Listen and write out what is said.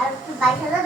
আর তুই বাইক হেলে